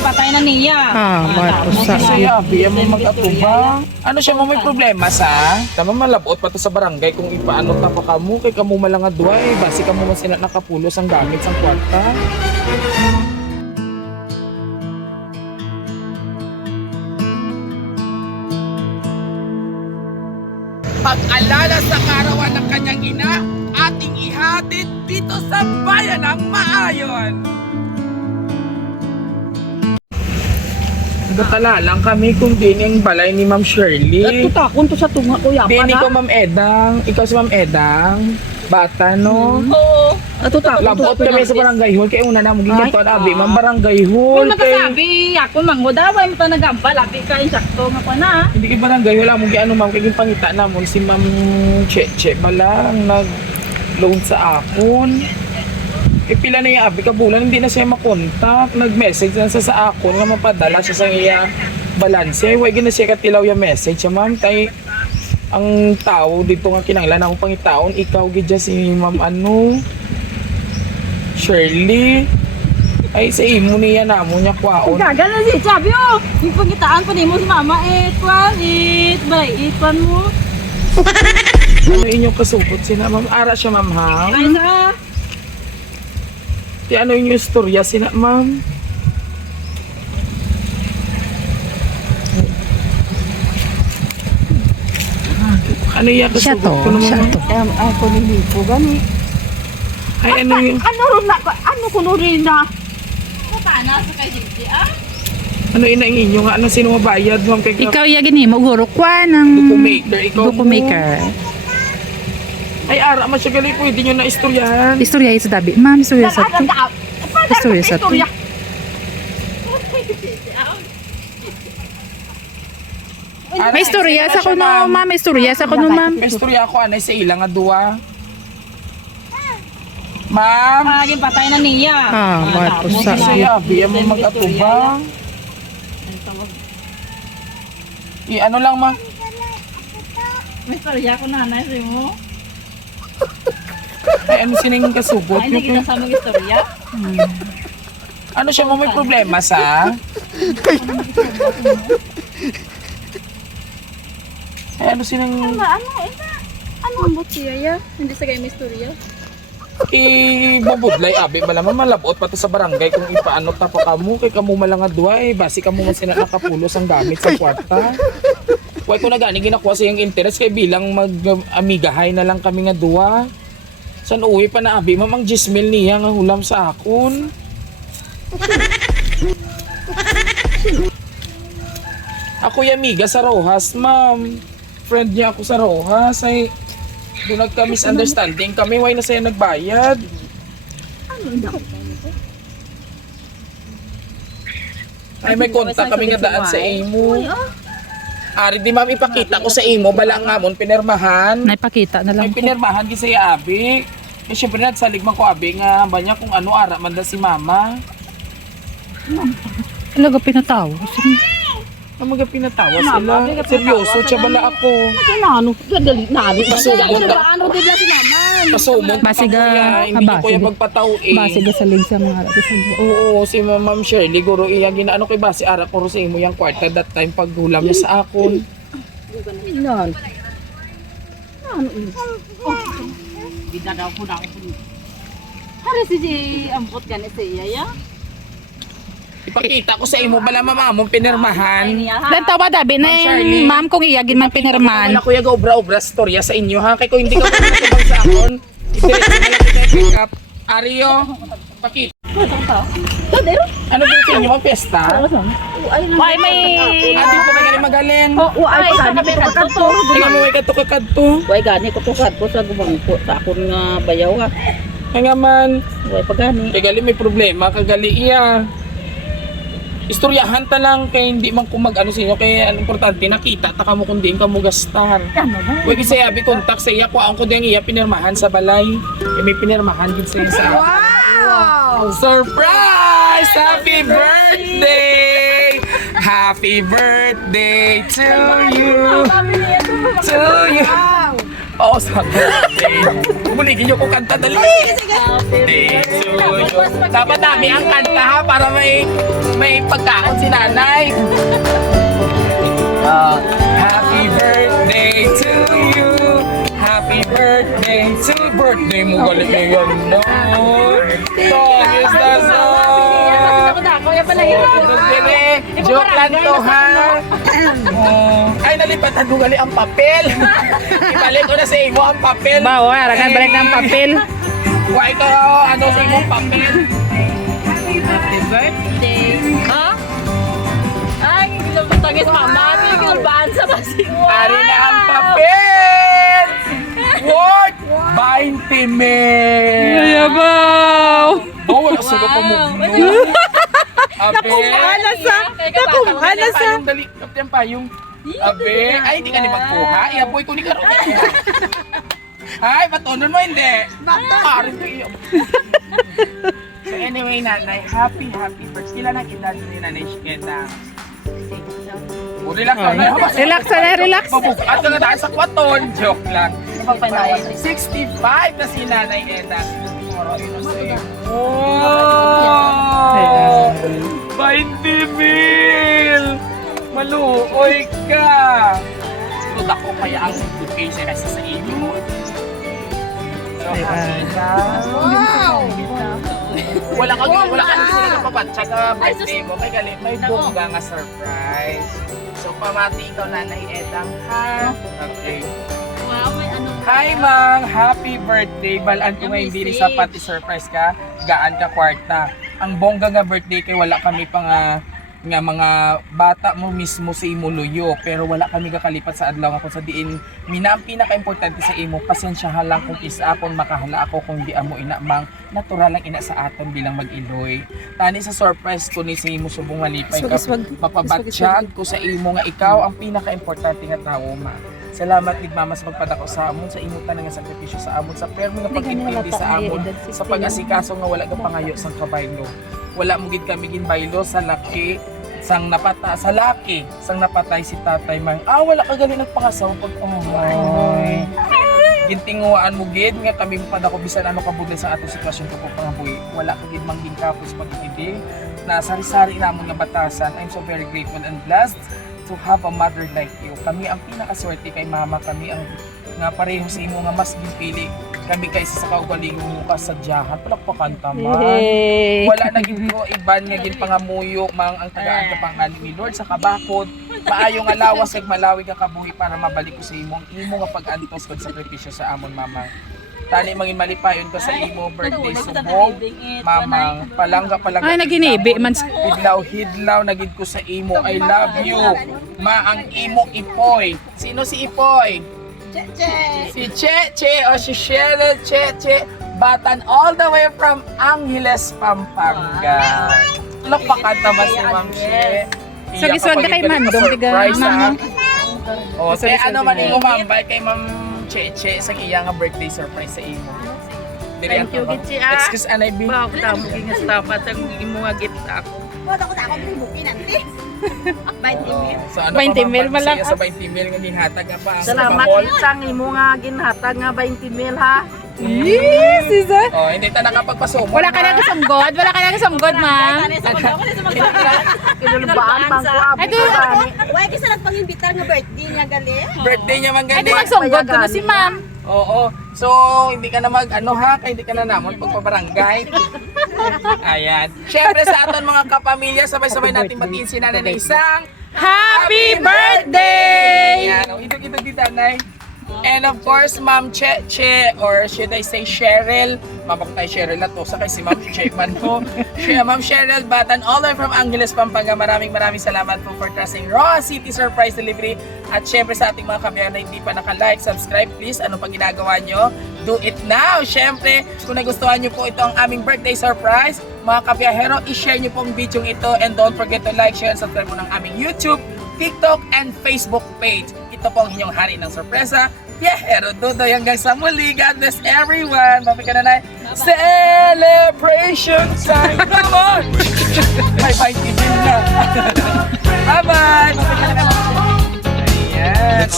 Maging patay na niya. Sa Abi, ang mag-atuba. Ano siya mo may problema sa? Tama malabot pa to sa barangay kung ipaano ta pa kamo kay kamo malangad duay basi kamo masina nakapulos ang gamit sang kwarta. Pag-alala sa karawan ng kanyang ina, ating ihatid dito sa bayan ng Maayon. Nagtatala lang kami kung din yung balay ni Ma'am Shirley. Tutakon to sa tunga ko yapa Dini na. ko Ma'am Edang, ikaw si Ma'am Edang. Bata no? Oo. Tutakon. Labot kami sa barangay hall kay una na mo ginto abi Ma'am barangay hall. Kung makasabi, ako manggo daw ay mata nagambal, labi ka insakto nga pa na. Hindi kay barangay hall mo giano Ma'am kay pangita namon si Ma'am Cheche bala ang nag-loan sa akon. Pila na yung abi kabulan, hindi na siya makontak. Nag-message na siya sa akon nga mapadala siya sa iya balanse. Huwag na siya katilaw yung message. Ma'am, tay, ang tao dito nga kinanglan ako pangitaon, ikaw gidya si Ma'am Shirley. Ay, sa imo niya namo niya kwaon. Gagal na si Chabi oh. Yung pangitaan pa mo si mama, balay, mo. Ano inyong kasupot sina Ma'am? Ara siya Ma'am ha? Ay sa... Ano inyong istorya sina Ma'am? Ano yung kasupot ko naman? Ako nilipo gani. Ay, ano yung... Ano kuno rin na? Matana sa kay Gigi ah? Ano inang inyo nga? Ano sino mabayad Ma'am? Kay Ikaw yagin mo guro kwa ng Documaker, ikaw documaker. Ay, ara, masyagali pwede nyo na istoryahan. Istorya sa dabi. Ma'am, istorya sa to. Istorya sa to. May istorya sa kuno, ma'am. May istorya sa kuno, ma'am. May istorya ako, anay sa ilang nga duwa. Ma'am! Maging patay na niya. Sa Kasi abi, ang mag-atuba. Ano lang, ma'am? May storya ko nanay rin mo. Ay, ano siningin kasubot? Ay, hindi kita sa mga istorya. Ano siya mo may problema sa? Ay, ano sinang... Ano ang siya ya? Hindi sa kayo may istorya. Ibubudlay abi malaman malabot pa to sa barangay kung ipaano ta pa kamo kay kamo malangad duay basi kamo man sina nakapulos ang gamit sa kwarta. Huwag ko na gani ginakuha sa yung interest kay bilang mag-amigahay na lang kami nga duwa. San uwi pa na abi mamang 10,000 niya nga hulam sa akon. Ako yung amiga sa Rojas, ma'am. Friend niya ako sa Rojas ay doon nagka-misunderstanding kami, why na sa'yo nagbayad? Ay, may kontak kami nga daan sa imo. Ari, di ma'am, ipakita ko sa imo, bala nga mon, pinirmahan. Naipakita na May lang ko. pinirmahan kasi sa abi. Eh, syempre nagsaligman ko abi nga, ba niya kung ano, ara man da si mama. Talaga pinatawa. Ang mga pinatawa sila. Seryoso, siya bala ako. Ano? Gadali na. Pasubot na. Ano din si mama? Pasumot Basiga, hindi ko kuya magpataw eh. Base ga sa lig sa mga araw sa Oo, si Ma'am Shirley, guro iya ginaano kay base ara ko sa imo yang kwarta that time pag hulam niya sa akon. Ilan? Ano ini? Bida daw po na ako. Hari si Ambot gani sa iya ya? Ipakita ko sa imo bala mama mo pinirmahan. Dan tawa dabi na Shirley. ma'am kung iyagin man pinirman. Wala kuya ga obra-obra storya sa inyo ha kay ko hindi ka matubag sa akon. Diretso na lang kita pick up. Ario, pakita. Ano din sa inyo ang pesta? Ay may Adi ko magaling magaling. ay gani ko kadto. Tingnan mo way kadto. Way gani ko to kadto sa gubangko sa akon nga bayaw ha. Ay nga man. Way pagani. Kay gali may problema kagali iya. Istoryahan ta lang kay hindi man kumag ano sa inyo kay ang importante nakita ta kamo kun diin kamo gastar. Kuy kasi abi kontak sa iya kuan ko diyan iya pinirmahan sa balay. Kay may pinirmahan gid sa iya sa. Wow! Surprise! Happy birthday! Happy birthday to you. To you. Oo, sa birthday. Buligin niyo ko kanta dali. Birthday to you. Dapat dami ang kanta ha, para may pagkaon si nanay. Happy birthday to you. Happy birthday to birthday mo galit na yun, no? Song is the song. Joke lang to, ha? Ay, nalipatan mo gali ang papel. Ibalik ko na sa imo ang papel. Ba, wala kan balik ng papel. Why ka, ano sa imo ang papel? Happy birthday. Ha? Ay, ginagtagis mama. May ginabaan sa basingwa. Pari na ang papel! What? 20 mil! Ayabaw! Oh, wala sa pa mo. Abe! Nakumana sa. Yung dali, kapten pa yung... Abe! Ay, hindi ka ni magkuha. Iaboy ko ni Karoon. Ay, batonon mo hindi. Pari ko iyo. So anyway, nanay, happy birthday. Kailan ang edad ni nanay Shiketa? Relax ka na. Relax na, relax. Mabukat ka na dahil sa kwaton. Joke lang. 65 na si Nanay Eda. Oh! 20 mil! Maluoy ka! Tuda ko kaya ang location kasi sa inyo. So, happy ka. Wala ka hindi na papatsya ka birthday mo. Kaya galit, may bongga nga surprise. So, pamati ikaw, Nanay Edang, ha? Okay. Wow, may ano. Hi, Mang! Happy birthday! Balaan ko nga hindi rin sapat i-surprise ka. Gaan ka kwarta. Ang bongga nga birthday kay wala kami pa nga mga bata mo mismo sa imo luyo. Pero wala kami kakalipat sa adlaw nga kung sa diin. Mina ang pinaka-importante sa imo, pasensyahan lang kung isa akong makahala ako kung di amo ina, Mang. Natural lang ina sa aton bilang mag-iloy. Tani sa surprise ko ni sa imo subong malipay ka. Mapabatsyag ko sa imo nga ikaw ang pinaka-importante nga tawo, ma. Salamat gid mama sa pagpadako sa amon, sa imo tanang nga sakripisyo sa amon, sa permi nga pag-intindi sa amon, sa pag-asikaso nga wala ka pangayo sang kabaylo. Wala mo gid kami ginbaylo sa laki sang napatay si tatay Mang. Wala ka gali nagpangasaw pag oy. Gintinguan mo gid nga kami padako bisan ano kabudlay sa ato sitwasyon ko pangabuhi. Wala ka gid mangging kapos pag-ibig na sari-sari namon nga batasan. I'm so very grateful and blessed to have a mother like you. Kami ang pinakaswerte kay mama, kami ang nga pareho sa imo nga mas gipili kami kaysa sa kaugalingon mo ka sa diyahan. Palakpakan ta man. Wala na gid ko iban nga gid pangamuyo mang ang tagaan ka pangalan ni Lord sa kabakod. Maayo nga lawas kag malawi ka kabuhi para mabalik ko sa imo ang imo nga pag-antos kag sakripisyo sa amon mama. Tani mangin malipayon ka sa imo birthday subong mamang palangga. Ay, naginibi man. Hidlaw na gid ko sa imo. I love you. Ma ang imo Ipoy. Sino si Ipoy? Si Cheche o si Cheryl Cheche Batan all the way from Angeles, Pampanga. Lapakan naman si Ma'am Che. Swag-swag na kay Mandong, tiga Ma'am. O, say ano man yung umambay kay Ma'am Cheche sa iya nga birthday surprise sa imo. Thank you, Gitsi, ah. Excuse Anay B. Wow, tamo gingas dapat ang imo nga gift ako. Wala ko na ako buki nanti. 20 mil. So ano 20 mil pa malak- sa 20 mil nga ginhatag nga pa. Salamat sang imo nga ginhatag nga 20 mil ha. Yes, isa. Oh, hindi ta nakapagpasumo. Wala ka na kasamgod, ma'am. Kinulbaan pang ko Ay, do. Why kasi nagpang-imbitar nga birthday niya gali? Birthday niya man Ay, gani. di nagsamgod ko na si ma'am. Oo. So, hindi ka na ano ha, kaya hindi ka na namon pagpabarangay. Ayan. Syempre sa aton mga kapamilya, sabay-sabay natin batiin si Nanay na isang Happy birthday! Ayan. Idog-idog di Nanay. And of course, Ma'am Cheche, or should I say Cheryl, mabak tayo Cheryl na to, sakay si Ma'am Che man po. Ma'am Cheryl Batan, all the way from Angeles, Pampanga, maraming salamat po for trusting Raw City Surprise Delivery. At syempre sa ating mga kabayan na hindi pa naka-like, subscribe please, ano pang ginagawa nyo? Do it now! Syempre, kung nagustuhan nyo po ito ang aming birthday surprise, mga kabiyahero, i-share nyo po ang video ito and don't forget to like, share, and subscribe po ng aming YouTube, TikTok, and Facebook page. Ito po ang inyong hari ng sorpresa. Biyahero Dudoy, hanggang sa muli. God bless everyone. Bye ka na na. Celebration time. Come on! May 20 din na. Bye-bye! Ayan.